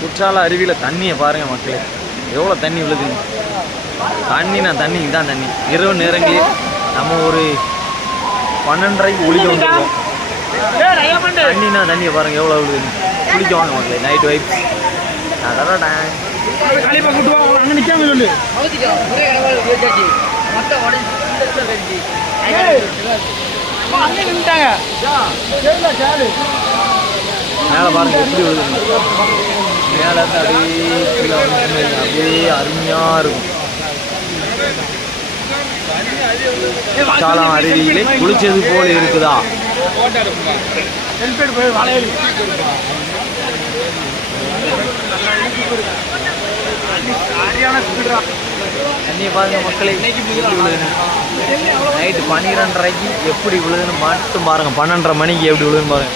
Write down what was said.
குற்றால அருவியில் தண்ணியை பாருங்க மக்களே, எவ்வளோ தண்ணி விழுதுங்க. தண்ணினா தண்ணி, இதுதான் தண்ணி. இரவு நேரங்களில் நம்ம ஒரு 12:30க்கு குளிக்க வந்துருக்கோம். தண்ணினா தண்ணியை பாருங்க எவ்வளோ விழுதுங்க. குளிக்க வாங்க மக்களே, நைட் வைப். மேலே பாருங்க எப்படி விழுதுங்க. மேலே அப்படியே அருமையாக இருக்கும். குற்றாலம் அருவியிலே குளிச்சது போல் இருக்குதா? தண்ணியை பாருங்க மக்களே, நைட்டு 12:30க்கு எப்படி விழுதுன்னு மட்டும் பாருங்க. 12:30 மணிக்கு எப்படி விழுதுன்னு பாருங்க.